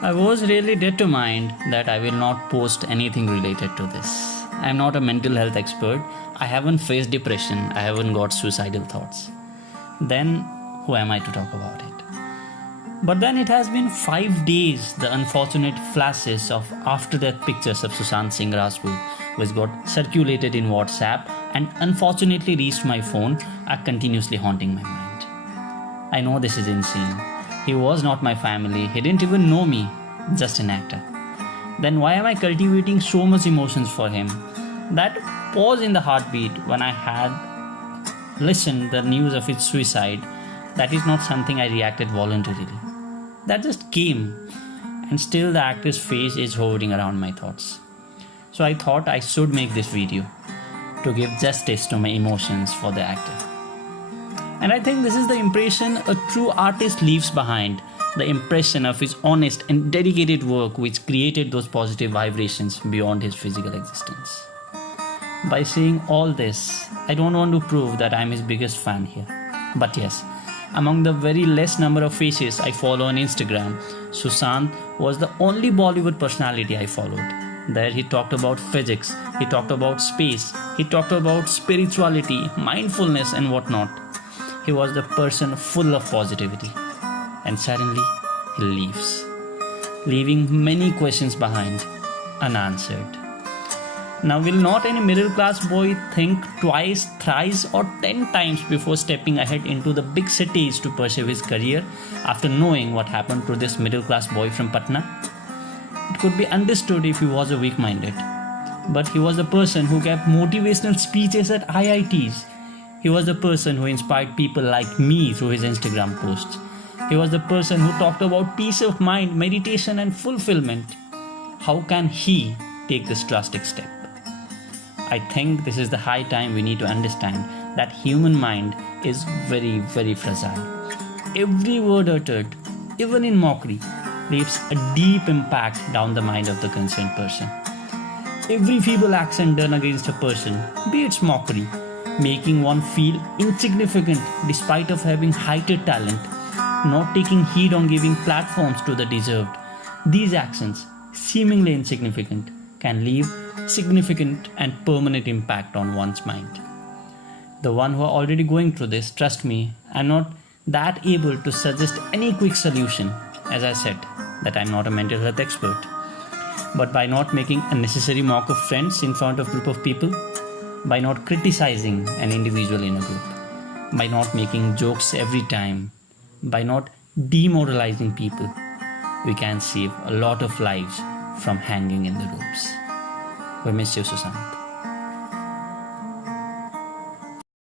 I was really determined that I will not post anything related to this. I am not a mental health expert. I haven't faced depression. I haven't got suicidal thoughts. Then, who am I to talk about it? But then it has been 5 days, the unfortunate flashes of after death pictures of Sushant Singh Rajput, which got circulated in WhatsApp and unfortunately reached my phone, are continuously haunting my mind. I know this is insane. He was not my family, he didn't even know me, just an actor. Then why am I cultivating so much emotions for him? That pause in the heartbeat when I had listened the news of his suicide, that is not something I reacted voluntarily. That just came, and still the actor's face is hovering around my thoughts. So I thought I should make this video to give justice to my emotions for the actor. And I think this is the impression a true artist leaves behind, the impression of his honest and dedicated work which created those positive vibrations beyond his physical existence. By saying all this, I don't want to prove that I'm his biggest fan here. But yes, among the very less number of faces I follow on Instagram, Sushant was the only Bollywood personality I followed. There he talked about physics, he talked about space, he talked about spirituality, mindfulness and whatnot. He was the person full of positivity. And suddenly, he leaves, leaving many questions behind, unanswered. Now, will not any middle class boy think twice, thrice, or 10 times before stepping ahead into the big cities to pursue his career after knowing what happened to this middle class boy from Patna? It could be understood if he was a weak minded. But he was a person who gave motivational speeches at IITs. He was the person who inspired people like me through his Instagram posts. He was the person who talked about peace of mind, meditation, and fulfillment. How can he take this drastic step? I think this is the high time we need to understand that human mind is very, very fragile. Every word uttered, even in mockery, leaves a deep impact down the mind of the concerned person. Every feeble action done against a person, be it mockery, making one feel insignificant despite of having heightened talent, not taking heed on giving platforms to the deserved. These actions, seemingly insignificant, can leave significant and permanent impact on one's mind. The one who are already going through this, trust me, I'm not that able to suggest any quick solution. As I said, that I'm not a mental health expert. But by not making unnecessary mock of friends in front of a group of people, by not criticizing an individual in a group, by not making jokes every time, by not demoralizing people, we can save a lot of lives from hanging in the ropes. We miss you, Sushant.